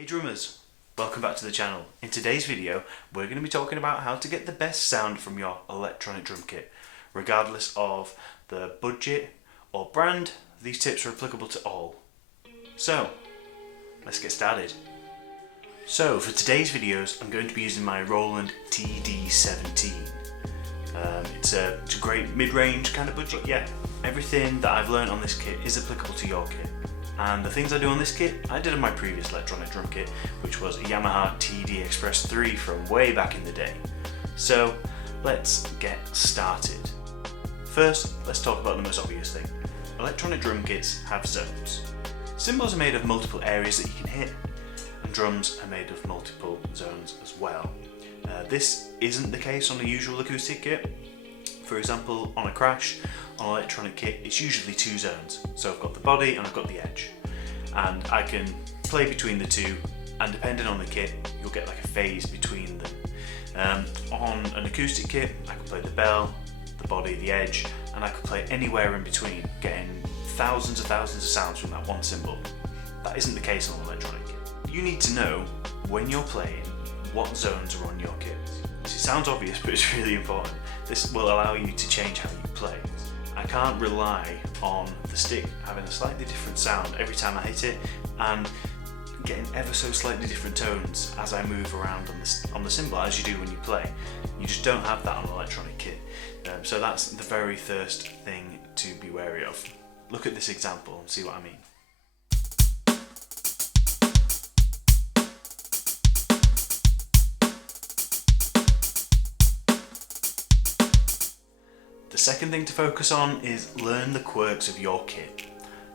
Hey drummers, welcome back to the channel. In today's video, we're going to be talking about how to get the best sound from your electronic drum kit. Regardless of the budget or brand, these tips are applicable to all. So, let's get started. So, for today's videos, I'm going to be using my Roland TD17. It's a great mid-range kind of budget. Yeah, everything that I've learned on this kit is applicable to your kit. And the things I do on this kit, I did on my previous electronic drum kit, which was a Yamaha TD Express 3 from way back in the day. So let's get started. First, let's talk about the most obvious thing. Electronic drum kits have zones. Cymbals are made of multiple areas that you can hit, and drums are made of multiple zones as well. This isn't the case on a usual acoustic kit. For example, on a crash, on an electronic kit, it's usually two zones. So I've got the body and I've got the edge. And I can play between the two, and depending on the kit, you'll get like a phase between them. On an acoustic kit, I can play the bell, the body, the edge, and I can play anywhere in between, getting thousands of sounds from that one cymbal. That isn't the case on an electronic kit. You need to know when you're playing what zones are on your kit. It sounds obvious, but it's really important. This will allow you to change how you play. I can't rely on the stick having a slightly different sound every time I hit it and getting ever so slightly different tones as I move around on the cymbal, as you do when you play. You just don't have that on an electronic kit. So that's the very first thing to be wary of. Look at this example and see what I mean. The second thing to focus on is learn the quirks of your kit.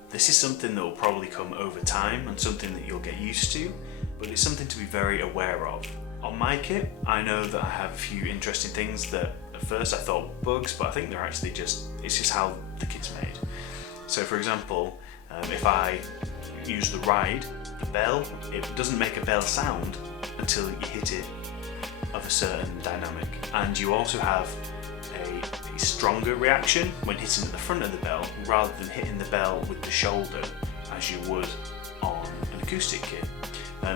This is something that will probably come over time and something that you'll get used to, but it's something to be very aware of. On my kit, I know that I have a few interesting things that at first I thought were bugs, but I think they're actually it's just how the kit's made. So for example, if I use the ride, the bell, it doesn't make a bell sound until you hit it of a certain dynamic. And you also have a stronger reaction when hitting at the front of the bell rather than hitting the bell with the shoulder as you would on an acoustic kit.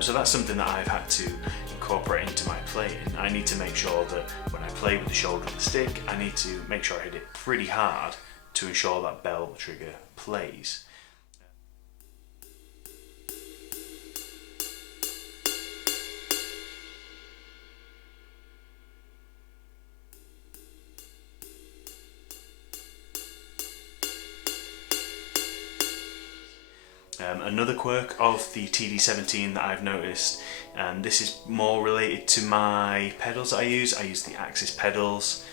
So that's something that I've had to incorporate into my playing. I need to make sure that when I play with the shoulder of the stick, I need to make sure I hit it pretty hard to ensure that bell trigger plays. Another quirk of the TD17 that I've noticed, and this is more related to my pedals that I use the Axis pedals.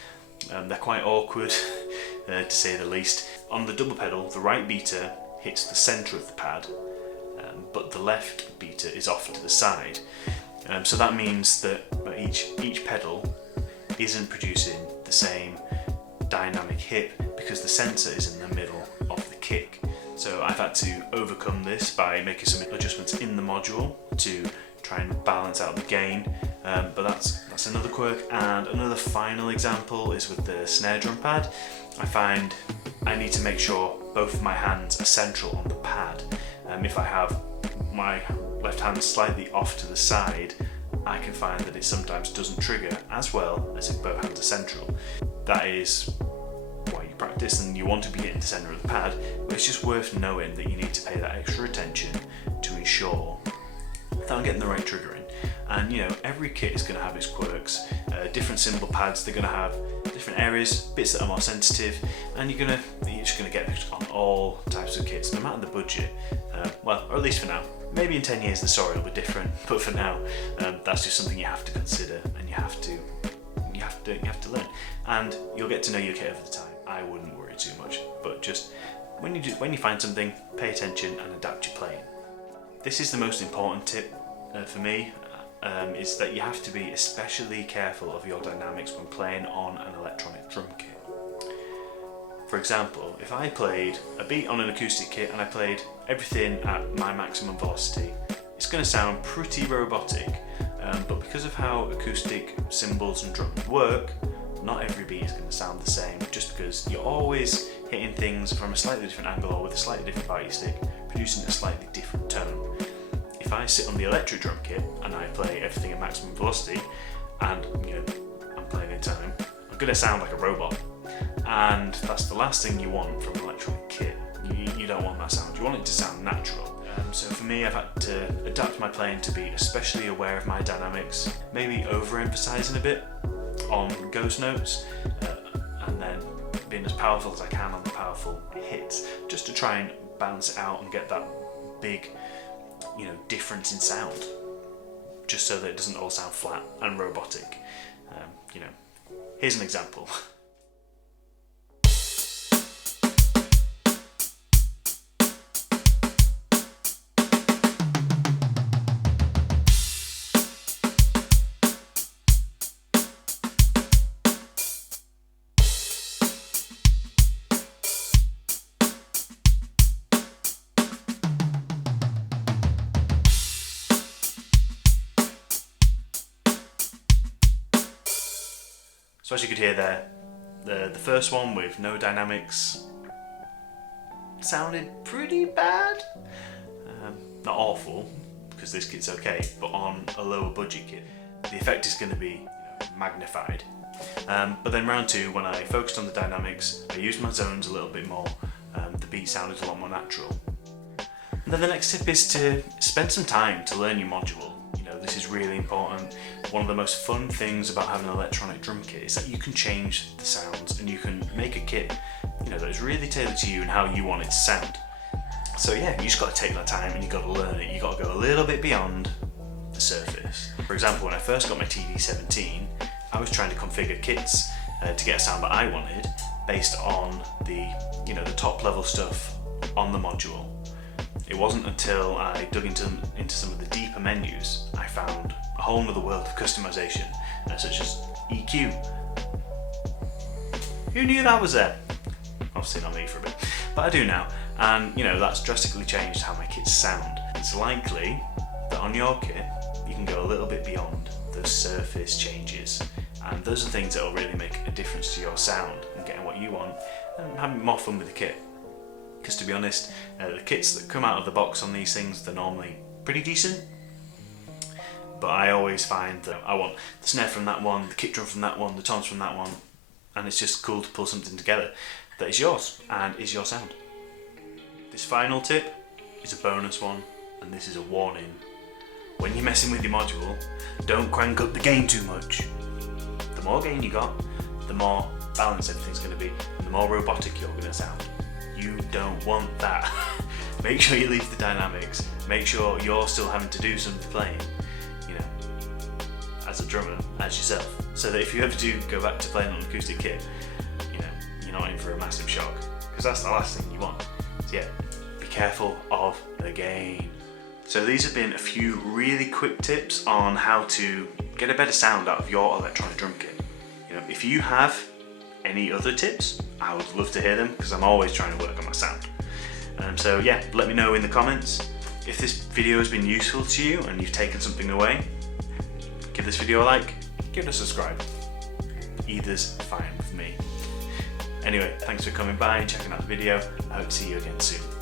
They're quite awkward to say the least. On the double pedal, the right beater hits the centre of the pad, but the left beater is off to the side. So that means that each pedal isn't producing the same dynamic hit because the sensor is in the middle of the kick. So I've had to overcome this by making some adjustments in the module to try and balance out the gain, but that's another quirk. And another final example is with the snare drum pad. I find I need to make sure both of my hands are central on the pad. If I have my left hand slightly off to the side, I can find that it sometimes doesn't trigger as well as if both hands are central. That is why you practice, and you want to be getting the centre of the pad, but it's just worth knowing that you need to pay that extra attention to ensure that I'm getting the right trigger in. And you know, every kit is going to have its quirks. Different cymbal pads, they're going to have different areas, bits that are more sensitive, and you're just going to get this on all types of kits, no matter the budget. Well, or at least for now. Maybe in 10 years the story will be different, but for now, that's just something you have to consider, and you have to learn, and you'll get to know your kit over the time. I wouldn't worry too much, but just when you find something, pay attention and adapt your playing. This is the most important tip for me, is that you have to be especially careful of your dynamics when playing on an electronic drum kit. For example, if I played a beat on an acoustic kit and I played everything at my maximum velocity, it's going to sound pretty robotic, but because of how acoustic cymbals and drums work, not every beat is going to sound the same, just because you're always hitting things from a slightly different angle or with a slightly different body stick, producing a slightly different tone. If I sit on the electric drum kit and I play everything at maximum velocity, and I'm playing in time, I'm going to sound like a robot. And that's the last thing you want from an electronic kit. You don't want that sound. You want it to sound natural. So for me, I've had to adapt my playing to be especially aware of my dynamics, maybe overemphasizing a bit on ghost notes, and then being as powerful as I can on the powerful hits, just to try and balance it out and get that big, difference in sound, just so that it doesn't all sound flat and robotic. Here's an example. So as you could hear there, the first one with no dynamics sounded pretty bad. Not awful, because this kit's okay, but on a lower budget kit, the effect is going to be magnified. But then round two, when I focused on the dynamics, I used my zones a little bit more, the beat sounded a lot more natural. And then the next tip is to spend some time to learn your module. This is really important. One of the most fun things about having an electronic drum kit is that you can change the sounds and you can make a kit that is really tailored to you and how you want it to sound. So yeah, you just got to take that time and you got to learn it. You got to go a little bit beyond the surface. For example, when I first got my TD17, I was trying to configure kits to get a sound that I wanted based on the top level stuff on the module. It wasn't until I dug into some of the deeper menus I found a whole other world of customization, such as EQ. Who knew that was there? Obviously not me for a bit, but I do now, and that's drastically changed how my kits sound. It's likely that on your kit you can go a little bit beyond those surface changes, and those are things that will really make a difference to your sound and getting what you want and having more fun with the kit. Because to be honest, the kits that come out of the box on these things, they're normally pretty decent, but I always find that I want the snare from that one, the kick drum from that one, the toms from that one, and it's just cool to pull something together that is yours and is your sound. This final tip is a bonus one, and this is a warning. When you're messing with your module, don't crank up the gain too much. The more gain you got, the more balanced everything's going to be, and the more robotic you're going to sound. You don't want that. Make sure you leave the dynamics. Make sure you're still having to do some playing, as a drummer, as yourself. So that if you ever do go back to playing on an acoustic kit, you're not in for a massive shock. Because that's the last thing you want. So yeah, be careful of the gain. So these have been a few really quick tips on how to get a better sound out of your electronic drum kit. If you have any other tips, I would love to hear them, because I'm always trying to work on my sound. So yeah, let me know in the comments. If this video has been useful to you and you've taken something away, give this video a like, give it a subscribe. Either's fine with me. Anyway, thanks for coming by and checking out the video. I hope to see you again soon.